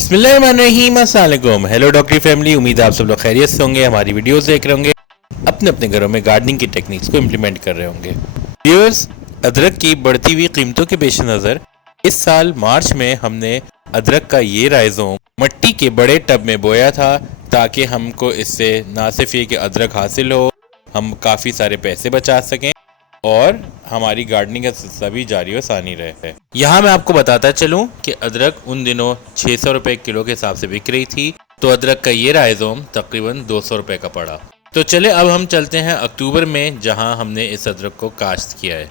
बिस्मिल्लाहिर्रहमानिर्रहीम, अस्सलाम वालेकुम। हेलो डॉक्टरी फैमिली, उम्मीद है आप सब लोग खैरियत से होंगे। हमारी वीडियोस देख रहे होंगे, अपने अपने घरों में गार्डनिंग की टेक्निक्स को इम्प्लीमेंट कर रहे होंगे। व्यूअर्स, अदरक की बढ़ती हुई कीमतों के पेश नज़र इस साल मार्च में हमने अदरक का ये राइजोम मिट्टी के बड़े टब में बोया था, ताकि हमको इससे ना सिर्फ ये कि अदरक हासिल हो, हम काफ़ी सारे पैसे बचा सकें और हमारी गार्डनिंग का सिलसिला भी जारी व सानी रहे। यहाँ मैं आपको बताता चलूँ कि अदरक उन दिनों 600 रुपये किलो के हिसाब से बिक रही थी, तो अदरक का ये राइजोम तकरीबन 200 रुपये का पड़ा। तो चले अब हम चलते हैं अक्टूबर में, जहाँ हमने इस अदरक को काश्त किया है।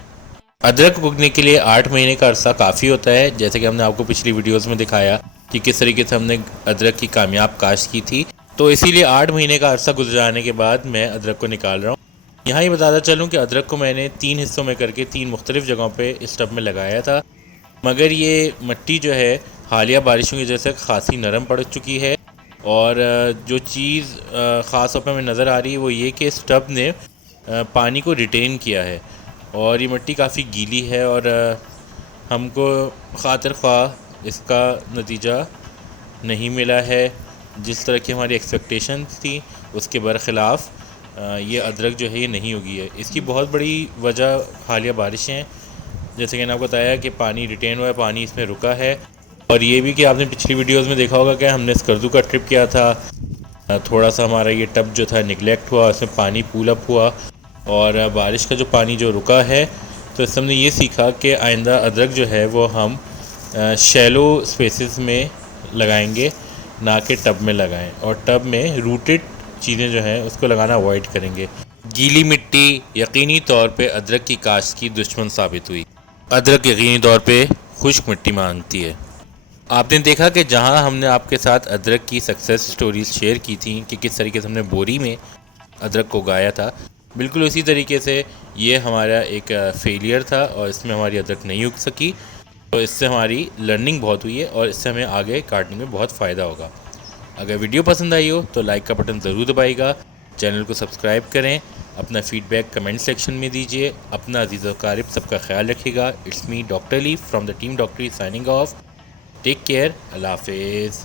अदरक उगने के लिए 8 महीने का अरसा काफ़ी होता है, जैसे कि हमने आपको पिछली वीडियोस में दिखाया कि किस तरीके से हमने अदरक की कामयाब काश्त की थी। तो इसीलिए 8 महीने का अरसा गुजर जाने के बाद मैं अदरक को निकाल रहा हूँ। यहाँ ही बताता चलूँ कि अदरक को मैंने 3 हिस्सों में करके 3 मुख्तलिफ़ जगहों पे इस टब में लगाया था, मगर ये मिट्टी जो है हालिया बारिशों की वजह से खासी नरम पड़ चुकी है। और जो चीज़ ख़ास तौर पर हमें नज़र आ रही है वो ये कि इस टब ने पानी को रिटेन किया है और ये मिट्टी काफ़ी गीली है, और हमको खातिर ख्वाह इसका नतीजा नहीं मिला है। जिस तरह की हमारी एक्सपेक्टेशंस थी उसके बरखिलाफ़ ये अदरक जो है ये नहीं उगी है। इसकी बहुत बड़ी वजह हालिया बारिशें हैं, जैसे कि मैंने आपको बताया कि पानी रिटेन हुआ है, पानी इसमें रुका है। और ये भी कि आपने पिछली वीडियोस में देखा होगा कि हमने स्कर्दू का ट्रिप किया था, थोड़ा सा हमारा ये टब जो था निगलेक्ट हुआ, उसमें पानी पूल अप हुआ और बारिश का जो पानी जो रुका है, तो इससे हमने ये सीखा कि आइंदा अदरक जो है वो हम शैलो स्पेसेस में लगाएंगे, ना कि टब में लगाएं, और टब में रूटेड चीज़ें जो हैं उसको लगाना अवॉइड करेंगे। गीली मिट्टी यकीनी तौर पे अदरक की काश्त की दुश्मन साबित हुई। अदरक यकीनी तौर पे खुश्क मिट्टी मांगती है। आपने देखा कि जहां हमने आपके साथ अदरक की सक्सेस स्टोरीज शेयर की थी कि किस तरीके से हमने बोरी में अदरक को उगाया था, बिल्कुल उसी तरीके से ये हमारा एक फेलियर था और इसमें हमारी अदरक नहीं उग सकी। तो इससे हमारी लर्निंग बहुत हुई है और इससे हमें आगे गार्डनिंग में बहुत फ़ायदा होगा। अगर वीडियो पसंद आई हो तो लाइक का बटन ज़रूर दबाइएगा, चैनल को सब्सक्राइब करें, अपना फीडबैक कमेंट सेक्शन में दीजिए। अपना अजीज़ व क़रीब सबका ख्याल रखिएगा। It's me doctor Lee from the team डॉक्टरी साइनिंग ऑफ। टेक केयर, अल्लाह हाफिज़।